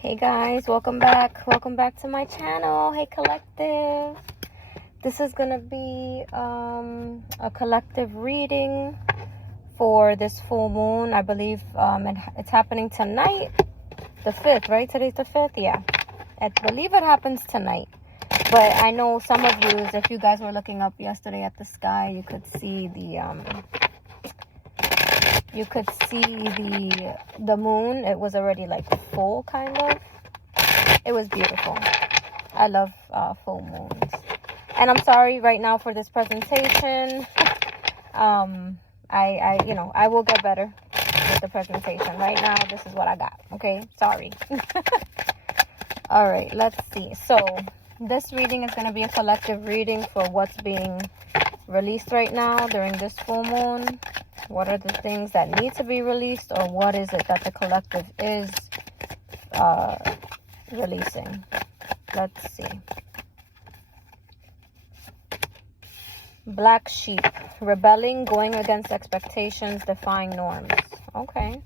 Hey guys, welcome back. Welcome back to my channel. Hey collective. This is gonna be a collective reading for this full moon. I believe it's happening tonight, the 5th, right? Today's the 5th, yeah. I believe it happens tonight. But I know some of you, if you guys were looking up yesterday at the sky, you could see the moon. It was already like full, kind of. It was beautiful. I love full moons. And I'm sorry right now for this presentation. I will get better with the presentation. Right now, this is what I got. Okay, sorry. All right, let's see. So this reading is going to be a collective reading for what's being released right now during this full moon. What are the things that need to be released, or what is it that the collective is releasing? Let's see. Black sheep, rebelling, going against expectations, defying norms. Okay.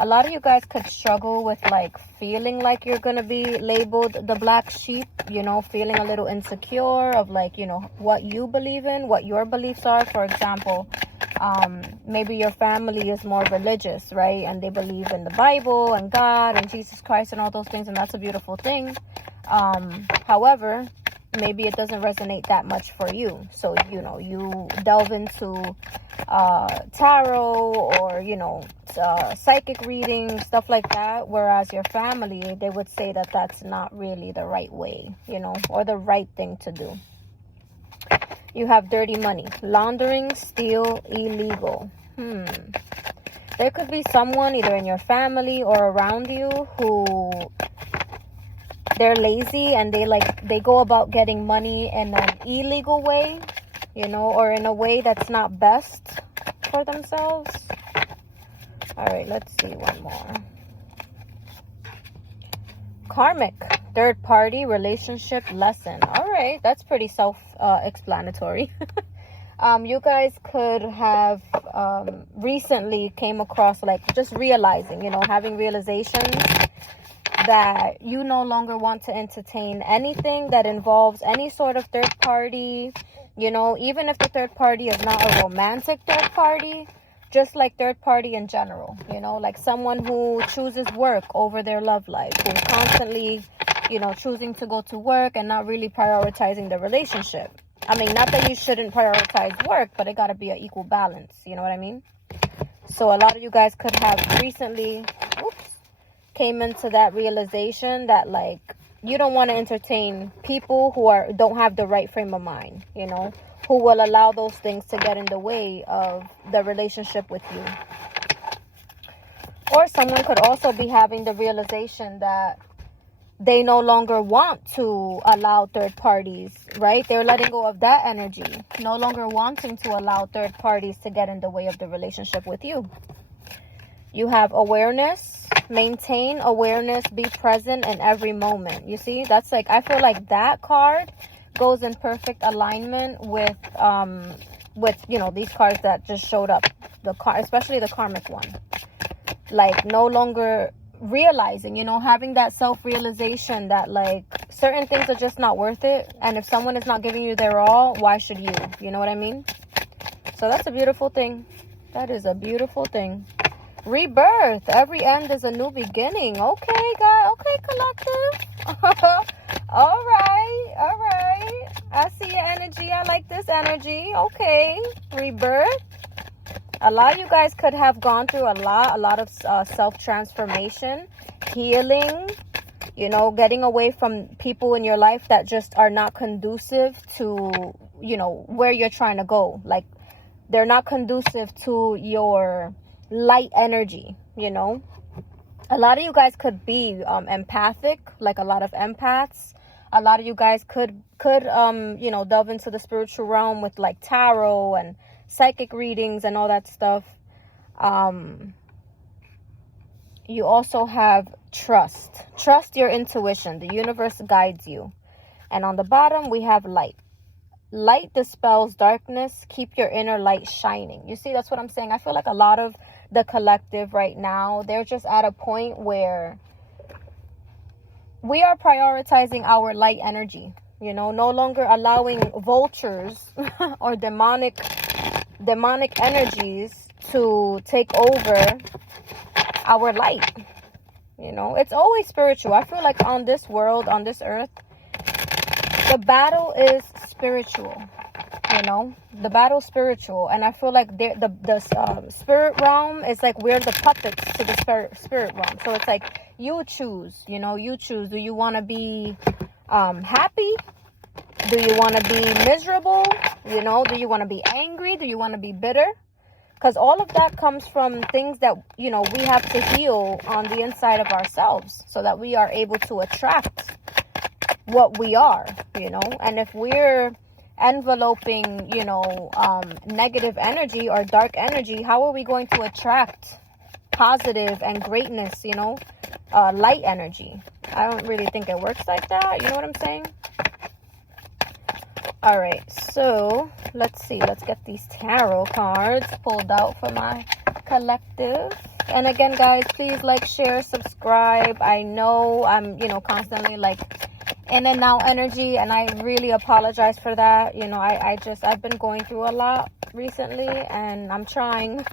A lot of you guys could struggle with like feeling like you're going to be labeled the black sheep, you know, feeling a little insecure of like, you know, what you believe in, what your beliefs are. For example, maybe your family is more religious, right? And they believe in the Bible and God and Jesus Christ and all those things. And that's a beautiful thing. However, maybe it doesn't resonate that much for you. So, you know, you delve into tarot or, you know, psychic reading, stuff like that. Whereas your family, they would say that that's not really the right way, you know, or the right thing to do. You have dirty money, laundering, steal, illegal. There could be someone either in your family or around you who they're lazy and they go about getting money in an illegal way, you know, or in a way that's not best for themselves. All right, let's see one more. Karmic, third party, relationship, lesson. All right, that's pretty self-explanatory. You guys could have recently came across like just realizing, you know, having realizations that you no longer want to entertain anything that involves any sort of third party, you know, even if the third party is not a romantic third party, just like third party in general, you know, like someone who chooses work over their love life, who's constantly, you know, choosing to go to work and not really prioritizing the relationship. I mean, not that you shouldn't prioritize work, but it got to be an equal balance. You know what I mean? So a lot of you guys could have recently, came into that realization that like you don't want to entertain people who don't have the right frame of mind, you know, who will allow those things to get in the way of the relationship with you. Or someone could also be having the realization that they no longer want to allow third parties, right? They're letting go of that energy, no longer wanting to allow third parties to get in the way of the relationship with you. You have awareness, maintain awareness, be present in every moment. You see, that's like, I feel like that card goes in perfect alignment with, you know, these cards that just showed up, especially the karmic one. Like no longer realizing, you know, having that self-realization that like certain things are just not worth it. And if someone is not giving you their all, why should you? You know what I mean? So that's a beautiful thing. That is a beautiful thing. Rebirth. Every end is a new beginning. Okay, guys. Okay, collective. All right. I see your energy. I like this energy. Okay. Rebirth. A lot of you guys could have gone through a lot of self-transformation, healing, you know, getting away from people in your life that just are not conducive to, you know, where you're trying to go. Like, they're not conducive to your light energy, you know. A lot of you guys could be empathic, like a lot of empaths. A lot of you guys could you know, delve into the spiritual realm with like tarot and psychic readings and all that stuff. You also have trust your intuition. The universe guides you. And on the bottom we have light. Light dispels darkness. Keep your inner light shining. You see, that's what I'm saying. I feel like a lot of the collective right now, they're just at a point where we are prioritizing our light energy, you know, no longer allowing vultures or demonic energies to take over our light. You know, it's always spiritual. I feel like on this world, on this earth, the battle is spiritual. You know, the battle's spiritual, and I feel like the spirit realm is like we're the puppets to the spirit realm. So it's like you choose. You know, you choose. Do you want to be happy? Do you want to be miserable? You know, do you want to be angry? Do you want to be bitter? Because all of that comes from things that, you know, we have to heal on the inside of ourselves so that we are able to attract what we are, you know. And if we're enveloping, you know, negative energy or dark energy, how are we going to attract positive and greatness, you know, light energy? I don't really think it works like that. You know what I'm saying? All right, so let's see. Let's get these tarot cards pulled out for my collective. And again, guys, please like, share, subscribe. I know I'm, you know, constantly like in and out energy, and I really apologize for that. You know, I've been going through a lot recently, and I'm trying.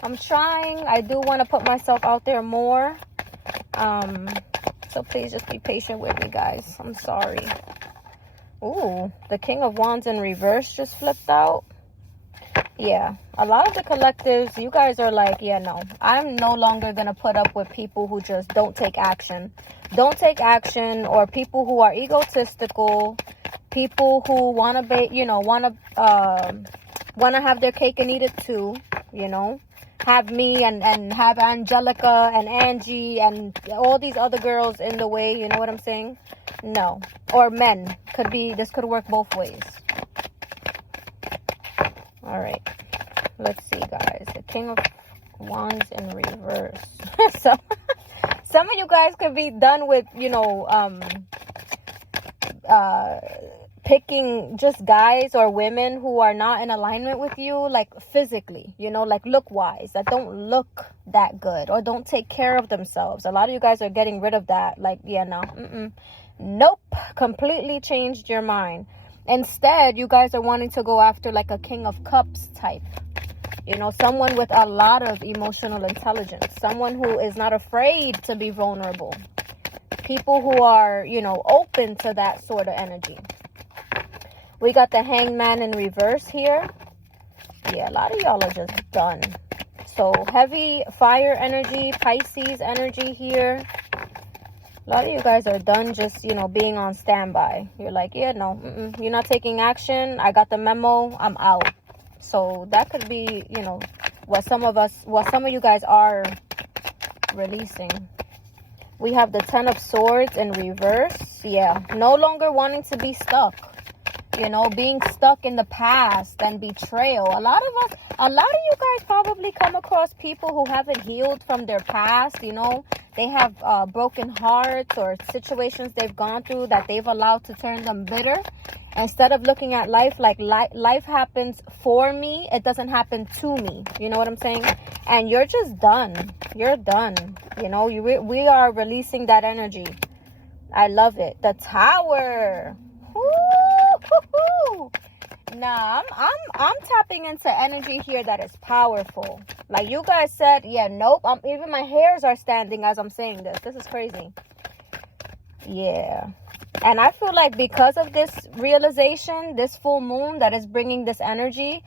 I'm trying. I do want to put myself out there more. So please just be patient with me, guys. I'm sorry. Ooh, the King of Wands in reverse just flipped out. Yeah, a lot of the collectives, you guys are like, yeah, no, I'm no longer going to put up with people who just don't take action. Don't take action, or people who are egotistical, people who want to be, you know, want to have their cake and eat it too, you know. Have me and have Angelica and Angie and all these other girls in the way, you know what I'm saying? No. Or men. This could work both ways. All right. Let's see, guys. The King of Wands in reverse. So, some of you guys could be done with, you know, picking just guys or women who are not in alignment with you, like physically, you know, like look wise, that don't look that good or don't take care of themselves. A lot of you guys are getting rid of that. Like, yeah, no, nope, completely changed your mind. Instead, you guys are wanting to go after like a King of Cups type, you know, someone with a lot of emotional intelligence, someone who is not afraid to be vulnerable, people who are, you know, open to that sort of energy. We got the Hangman in reverse here. Yeah, a lot of y'all are just done. So heavy fire energy, Pisces energy here. A lot of you guys are done just, you know, being on standby. You're like, yeah, no, you're not taking action. I got the memo. I'm out. So that could be, you know, what some of you guys are releasing. We have the Ten of Swords in reverse. Yeah, no longer wanting to be stuck. You know, being stuck in the past and betrayal. A lot of you guys probably come across people who haven't healed from their past, you know. They have broken hearts or situations they've gone through that they've allowed to turn them bitter. Instead of looking at life like life happens for me, it doesn't happen to me. You know what I'm saying? And you're just done. You're done. You know, we are releasing that energy. I love it. The Tower. Woo! Nah, I'm tapping into energy here that is powerful. Like you guys said, yeah, nope. Even my hairs are standing as I'm saying this. This is crazy. Yeah. And I feel like because of this realization, this full moon that is bringing this energy,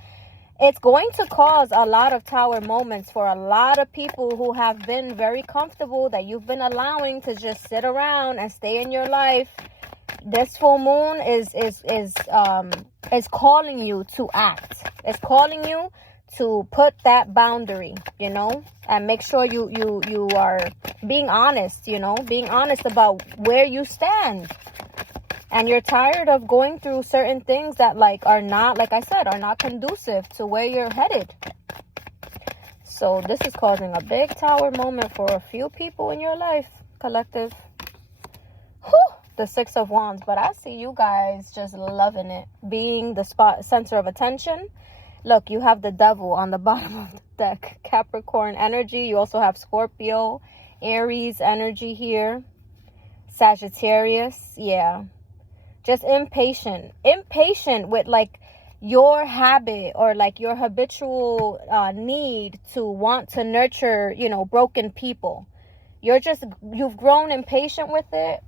it's going to cause a lot of tower moments for a lot of people who have been very comfortable, that you've been allowing to just sit around and stay in your life. This full moon is calling you to act. It's calling you to put that boundary, you know, and make sure you are being honest, you know, being honest about where you stand. And you're tired of going through certain things that are not, like I said, are not conducive to where you're headed. So this is causing a big tower moment for a few people in your life, collective. Whew. The Six of Wands, but I see you guys just loving it, being the center of attention. Look, you have the Devil on the bottom of the deck, Capricorn energy. You also have Scorpio, Aries energy here. Sagittarius, yeah. Just impatient with like your habit or like your habitual need to want to nurture, you know, broken people. You've grown impatient with it.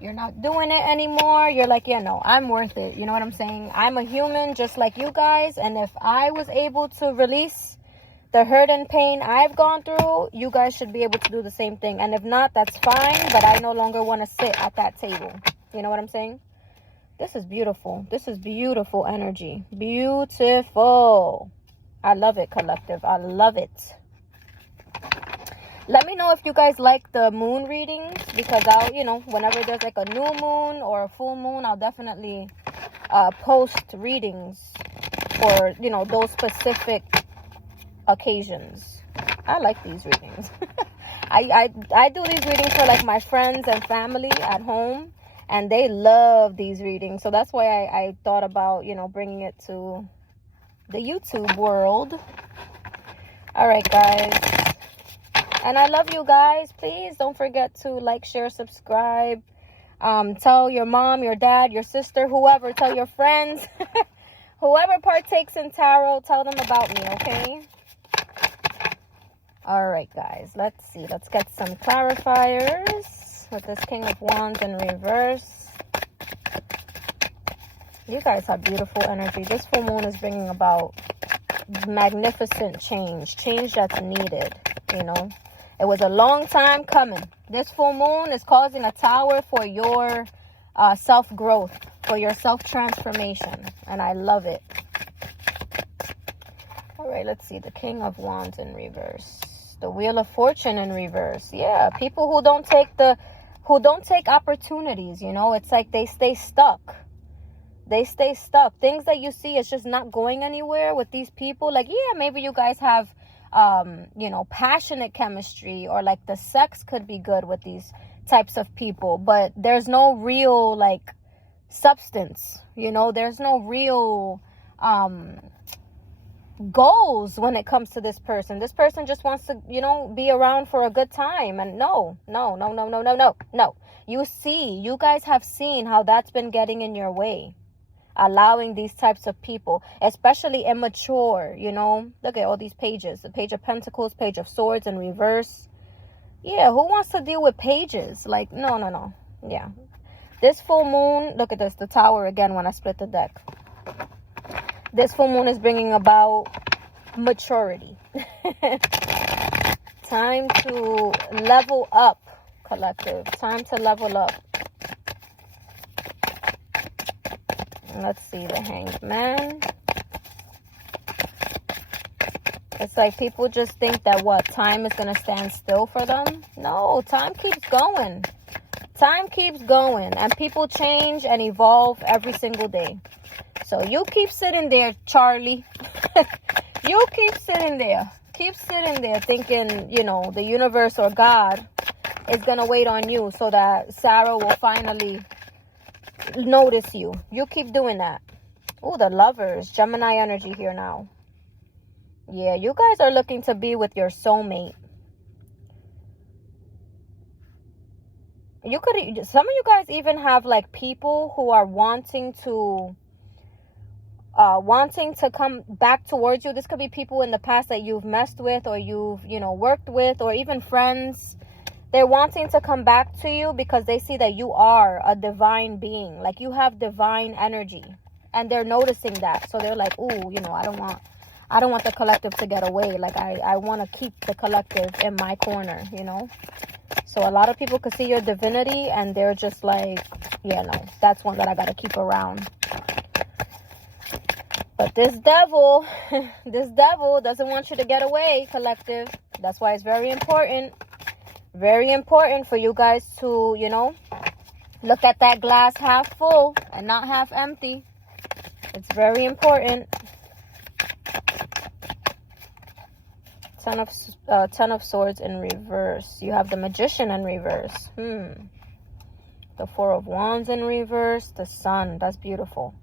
You're not doing it anymore. You're like, yeah, no, I'm worth it. You know what I'm saying? I'm a human just like you guys. And if I was able to release the hurt and pain I've gone through, you guys should be able to do the same thing. And if not, that's fine. But I no longer want to sit at that table. You know what I'm saying? This is beautiful. This is beautiful energy. Beautiful. I love it, collective. I love it. Let me know if you guys like the moon readings, because I'll, you know, whenever there's like a new moon or a full moon, I'll definitely post readings for, you know, those specific occasions. I like these readings. I do these readings for like my friends and family at home, and they love these readings. So that's why I thought about, you know, bringing it to the YouTube world. All right, guys. And I love you guys. Please don't forget to like, share, subscribe. Tell your mom, your dad, your sister, whoever. Tell your friends. Whoever partakes in tarot, tell them about me, okay? All right, guys. Let's see. Let's get some clarifiers with this King of Wands in reverse. You guys have beautiful energy. This full moon is bringing about magnificent change. Change that's needed, you know. It was a long time coming. This full moon is causing a tower for your self-growth, for your self-transformation. And I love it. All right, let's see. The King of Wands in reverse. The Wheel of Fortune in reverse. Yeah, people who don't take opportunities, you know. It's like they stay stuck. They stay stuck. Things that you see is just not going anywhere with these people. Like, yeah, maybe you guys have you know, passionate chemistry, or like the sex could be good with these types of people, but there's no real like substance, you know. There's no real goals when it comes to this person. This person just wants to, you know, be around for a good time. And no. You guys have seen how that's been getting in your way. Allowing these types of people, especially immature, you know. Look at all these pages. The Page of Pentacles, Page of Swords in reverse. Yeah, who wants to deal with pages? Like, no. Yeah. This full moon, look at this. The Tower again when I split the deck. This full moon is bringing about maturity. Time to level up, collective. Time to level up. Let's see, the Hanged Man. It's like people just think that time is going to stand still for them. No, time keeps going. Time keeps going. And people change and evolve every single day. So you keep sitting there, Charlie. You keep sitting there. Keep sitting there thinking, you know, the universe or God is going to wait on you so that Sarah will finally notice you. You keep doing that. Oh, the Lovers. Gemini energy here now. Yeah, you guys are looking to be with your soulmate. You could, some of you guys even have like people who are wanting to come back towards you. This could be people in the past that you've messed with, or you've, you know, worked with, or even friends. They're wanting to come back to you because they see that you are a divine being. Like, you have divine energy. And they're noticing that. So they're like, ooh, you know, I don't want the collective to get away. Like, I want to keep the collective in my corner, you know. So a lot of people could see your divinity and they're just like, yeah, no, that's one that I got to keep around. But this devil doesn't want you to get away, collective. That's why it's very important for you guys to, you know, look at that glass half full and not half empty. It's very important. Ten of Swords in reverse. You have the Magician in reverse. The Four of Wands in reverse. The Sun. That's beautiful.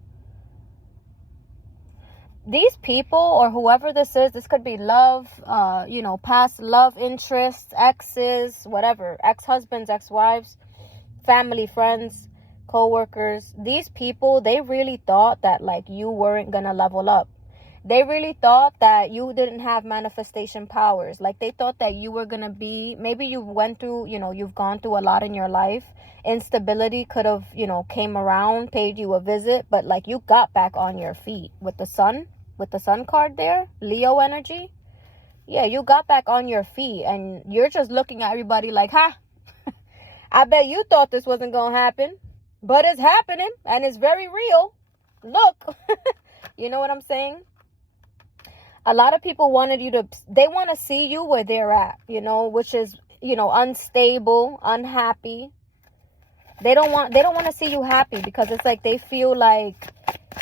These people, or whoever this is, this could be love, you know, past love interests, exes, whatever, ex-husbands, ex-wives. family, friends, co-workers, these people, they really thought that like you weren't gonna level up. They really thought that you didn't have manifestation powers. Like they thought that you were gonna be, maybe you went through, you've gone through a lot in your life. Instability could have, came around, paid you a visit, but like you got back on your feet with the sun card there, Leo energy. Yeah, you got back on your feet, and you're just looking at everybody like, ha, I bet you thought this wasn't gonna happen, but it's happening, and it's very real. Look. You know what I'm saying? A lot of people they want to see you where they're at, which is, unstable, unhappy. They don't want to see you happy, because it's like they feel like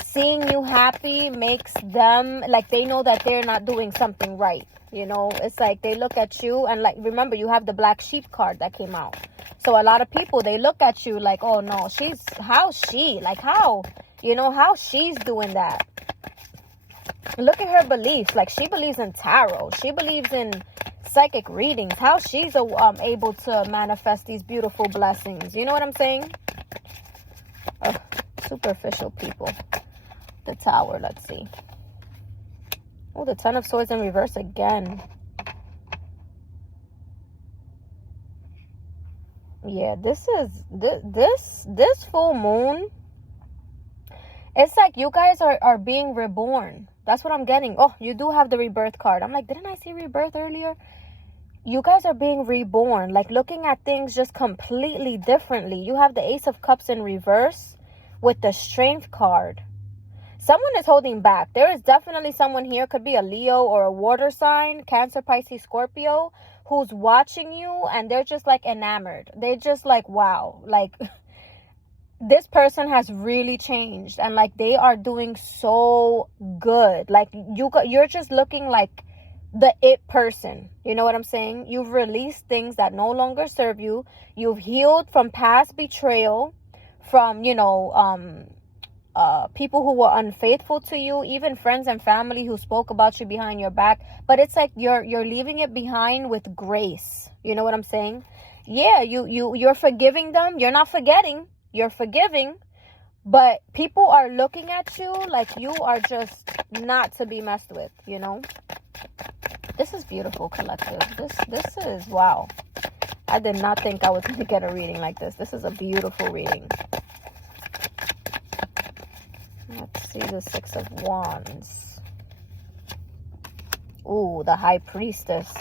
seeing you happy makes them, like they know that they're not doing something right. It's like they look at you, and like, remember, you have the black sheep card that came out. So a lot of people, they look at you like, oh no, how she's doing that. Look at her beliefs. Like, she believes in tarot. She believes in psychic readings. How she's able to manifest these beautiful blessings. You know what I'm saying? Superficial people. The Tower. Let's see. Oh, the Ten of Swords in reverse again. Yeah, this full moon. It's like you guys are being reborn. That's what I'm getting. Oh, you do have the rebirth card. I'm like, didn't I see rebirth earlier? You guys are being reborn, like looking at things just completely differently. You have the Ace of Cups in reverse with the Strength card. Someone is holding back. There is definitely someone here, could be a Leo or a water sign, Cancer, Pisces, Scorpio, who's watching you, and they're just like enamored. They're just like, wow, like this person has really changed, and like they are doing so good. Like you're just looking like the it person. You know what I'm saying? You've released things that no longer serve you. You've healed from past betrayal, from people who were unfaithful to you, even friends and family who spoke about you behind your back. But it's like you're leaving it behind with grace. You know what I'm saying? Yeah, you're forgiving them. You're not forgetting. You're forgiving, but people are looking at you like you are just not to be messed with, This is beautiful, collective. This is, wow. I did not think I was going to get a reading like this. This is a beautiful reading. Let's see the Six of Wands. Ooh, the High Priestess.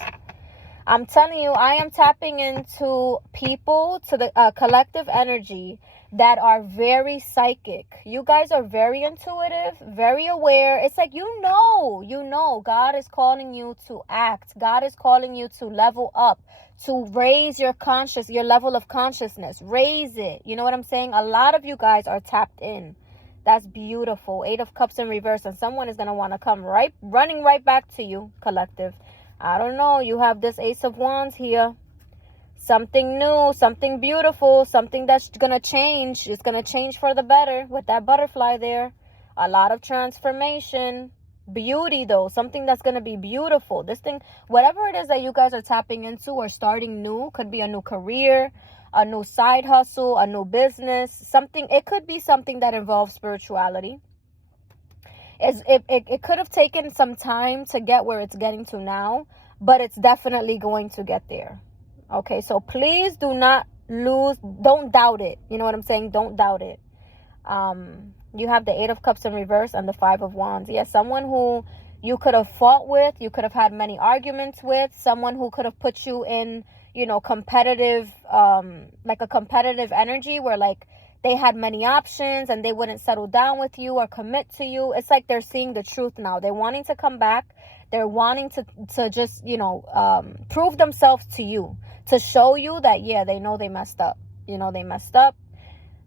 I'm telling you, I am tapping into people, to the collective energy that are very psychic. You guys are very intuitive, very aware. It's like, God is calling you to act. God is calling you to level up, to raise your level of consciousness. Raise it. You know what I'm saying? A lot of you guys are tapped in. That's beautiful. 8 of Cups in reverse, and someone is going to want to come running right back to you, collective. I don't know. You have this Ace of Wands here. Something new, something beautiful, something that's going to change. It's going to change for the better with that butterfly there. A lot of transformation. Beauty, though. Something that's going to be beautiful. This thing, whatever it is that you guys are tapping into or starting new, could be a new career, a new side hustle, a new business. Something, it could be something that involves spirituality. It could have taken some time to get where it's getting to now, but it's definitely going to get there. Okay, so please don't doubt it. You know what I'm saying? Don't doubt it. You have the 8 of Cups in reverse and the 5 of Wands. Yeah, someone who you could have fought with, you could have had many arguments with, someone who could have put you in, competitive, like a competitive energy where like they had many options and they wouldn't settle down with you or commit to you. It's like they're seeing the truth now. They're wanting to come back. They're wanting to just, prove themselves to you, to show you that, yeah, they know they messed up. They messed up.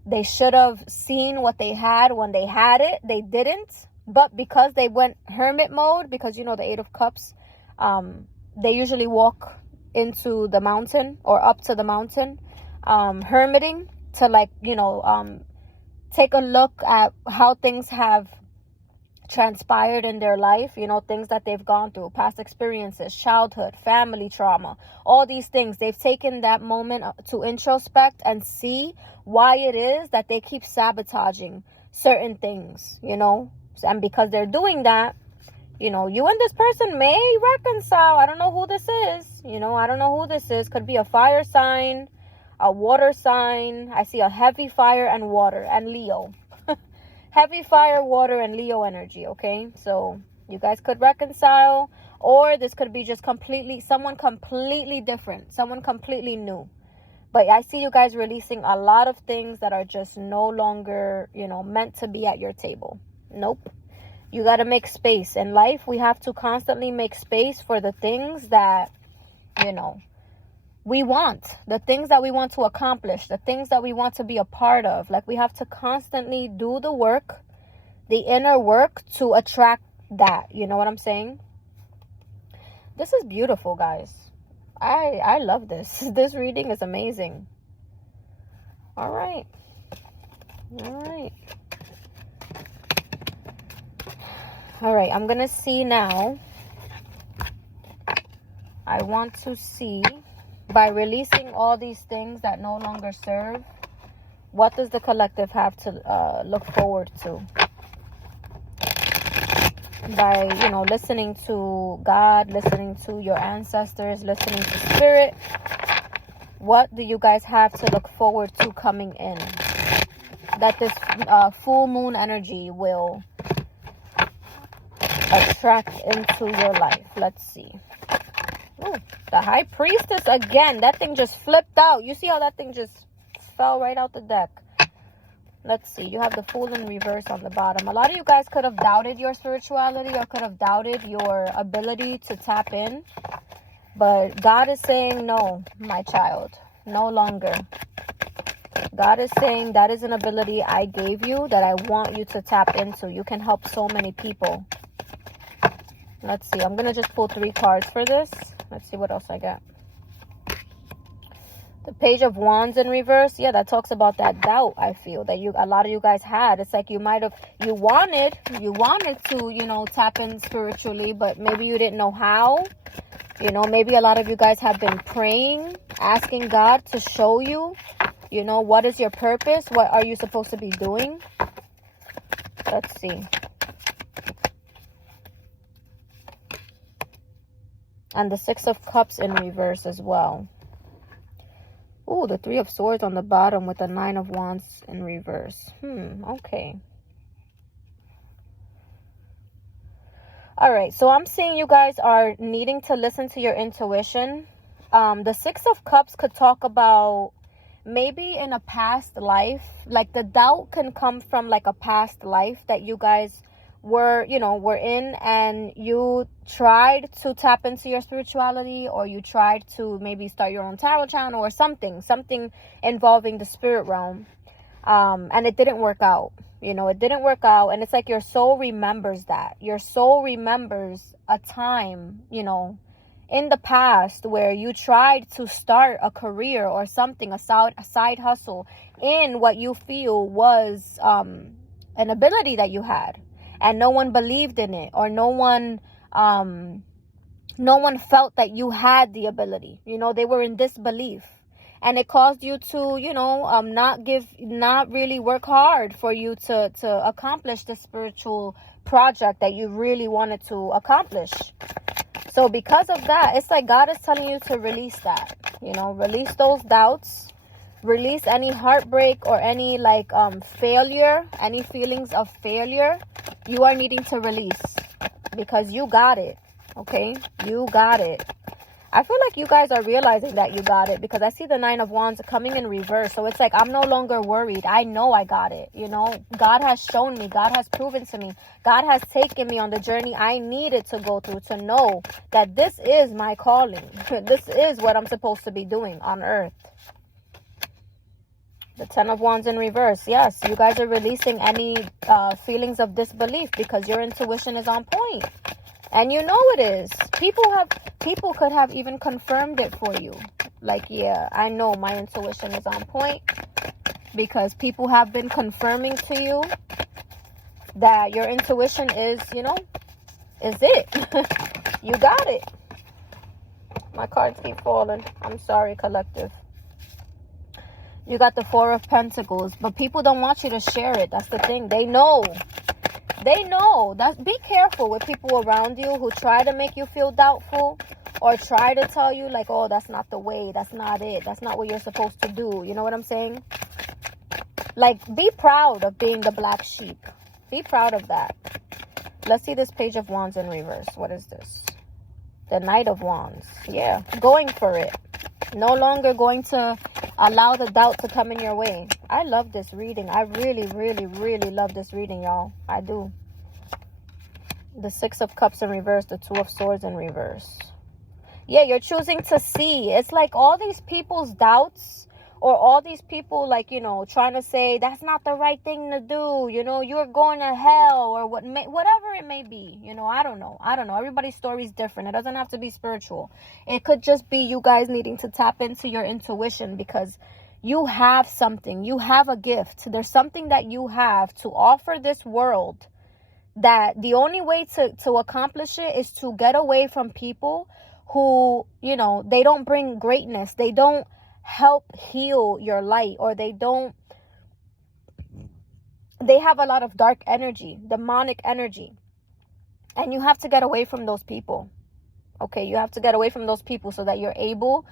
They should have seen what they had when they had it. They didn't. But because they went hermit mode, because, the 8 of Cups, they usually walk into the mountain or up to the mountain, hermiting, to like, take a look at how things have transpired in their life, you know, things that they've gone through, past experiences, childhood, family trauma, all these things. They've taken that moment to introspect and see why it is that they keep sabotaging certain things, you know. And because they're doing that, you know, you and this person may reconcile. I don't know who this is. You know, I don't know who this is. Could be a fire sign, a water sign. I see a heavy fire and water and Leo. Heavy fire, water, and Leo energy, okay? So you guys could reconcile, or this could be just someone completely different, someone completely new. But I see you guys releasing a lot of things that are just no longer, you know, meant to be at your table. Nope. You got to make space. In life, we have to constantly make space for the things that, you know, we want, the things that we want to accomplish, the things that we want to be a part of. Like, we have to constantly do the work, the inner work, to attract that. You know what I'm saying? This is beautiful, guys. I love this. This reading is amazing. All right. All right, I'm going to see now. I want to see, by releasing all these things that no longer serve, what does the collective have to look forward to? By, you know, listening to God, listening to your ancestors, listening to spirit, what do you guys have to look forward to coming in? That this full moon energy will attract into your life. Let's see. Ooh, the High Priestess again. That thing just flipped out. You see how that thing just fell right out the deck? Let's see. You have the Fool in reverse on the bottom. A lot of you guys could have doubted your spirituality, or could have doubted your ability to tap in. But God is saying, no, my child, no longer. God is saying that is an ability I gave you that I want you to tap into. You can help so many people. Let's see. I'm going to just pull 3 cards for this. Let's see what else I got. The Page of Wands in reverse. Yeah, that talks about that doubt, I feel, that a lot of you guys had. It's like you wanted to, you know, tap in spiritually, but maybe you didn't know how. You know, maybe a lot of you guys have been praying, asking God to show you, you know, what is your purpose? What are you supposed to be doing? Let's see. And the 6 of Cups in reverse as well. Ooh, the 3 of Swords on the bottom with the 9 of Wands in reverse. Okay. All right, so I'm seeing you guys are needing to listen to your intuition. The 6 of Cups could talk about maybe in a past life. Like, the doubt can come from like a past life that you guys were in, and you tried to tap into your spirituality, or you tried to maybe start your own tarot channel or something involving the spirit realm, and it didn't work out. You know, it didn't work out, and it's like your soul remembers that. Your soul remembers a time, you know, in the past where you tried to start a career or something, a side hustle in what you feel was an ability that you had. And no one believed in it, or no one felt that you had the ability. You know, they were in disbelief, and it caused you to, you know, not really work hard for you to accomplish the spiritual project that you really wanted to accomplish. So because of that, it's like God is telling you to release that. You know, release those doubts. Release any heartbreak or any like failure, any feelings of failure. You are needing to release, because you got it. Okay, you got it. I feel like you guys are realizing that you got it, because I see the 9 of Wands coming in reverse. So it's like, I'm no longer worried. I know I got it. You know, God has shown me. God has proven to me. God has taken me on the journey I needed to go through to know that this is my calling. This is what I'm supposed to be doing on earth. The 10 of Wands in reverse. Yes, you guys are releasing any feelings of disbelief, because your intuition is on point. And you know it is. People could have even confirmed it for you. Like, yeah, I know my intuition is on point, because people have been confirming to you that your intuition is, you know, is it. You got it. My cards keep falling. I'm sorry, collective. You got the Four of Pentacles, but people don't want you to share it. That's the thing. They know. They know. Be careful with people around you who try to make you feel doubtful or try to tell you like, oh, that's not the way. That's not it. That's not what you're supposed to do. You know what I'm saying? Like, be proud of being the black sheep. Be proud of that. Let's see this Page of Wands in reverse. What is this? The Knight of Wands. Yeah, going for it. No longer going to allow the doubt to come in your way. I love this reading. I really, really, really love this reading, y'all. I do. The Six of Cups in reverse. The Two of Swords in reverse. Yeah, you're choosing to see. It's like all these people's doubts or all these people, like, you know, trying to say that's not the right thing to do. You know, you're going to hell or whatever it may be. You know, I don't know. Everybody's story is different. It doesn't have to be spiritual. It could just be you guys needing to tap into your intuition because you have something. You have a gift. There's something that you have to offer this world that the only way to accomplish it is to get away from people who, you know, they don't bring greatness. They don't help heal your light, or they have a lot of dark energy, demonic energy, and you have to get away from those people. Okay, you have to get away from those people so that you're able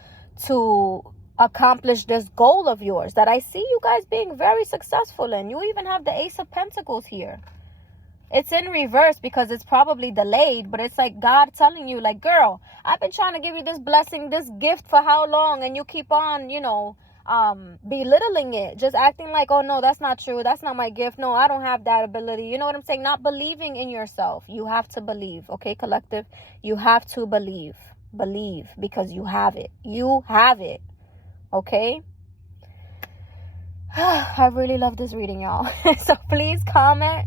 to accomplish this goal of yours that I see you guys being very successful in. You even have the Ace of Pentacles here. It's in reverse because it's probably delayed, but it's like God telling you, like, girl, I've been trying to give you this blessing, this gift for how long? And you keep on, you know, belittling it, just acting like, oh, no, that's not true. That's not my gift. No, I don't have that ability. You know what I'm saying? Not believing in yourself. You have to believe. Okay, collective? You have to believe. Believe because you have it. You have it. Okay? I really love this reading, y'all. So please comment.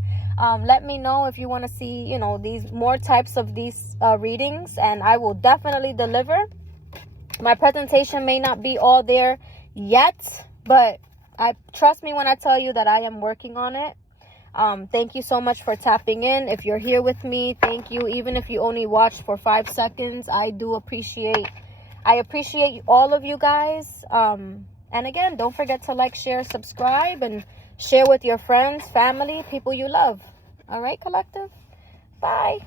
Let me know if you want to see, you know, these more types of these readings, and I will definitely deliver. My presentation may not be all there yet, but trust me when I tell you that I am working on it. Thank you so much for tapping in. If you're here with me, thank you. Even if you only watched for 5 seconds, I appreciate all of you guys. And again, don't forget to like, share, subscribe, and share with your friends, family, people you love. All right, collective? Bye.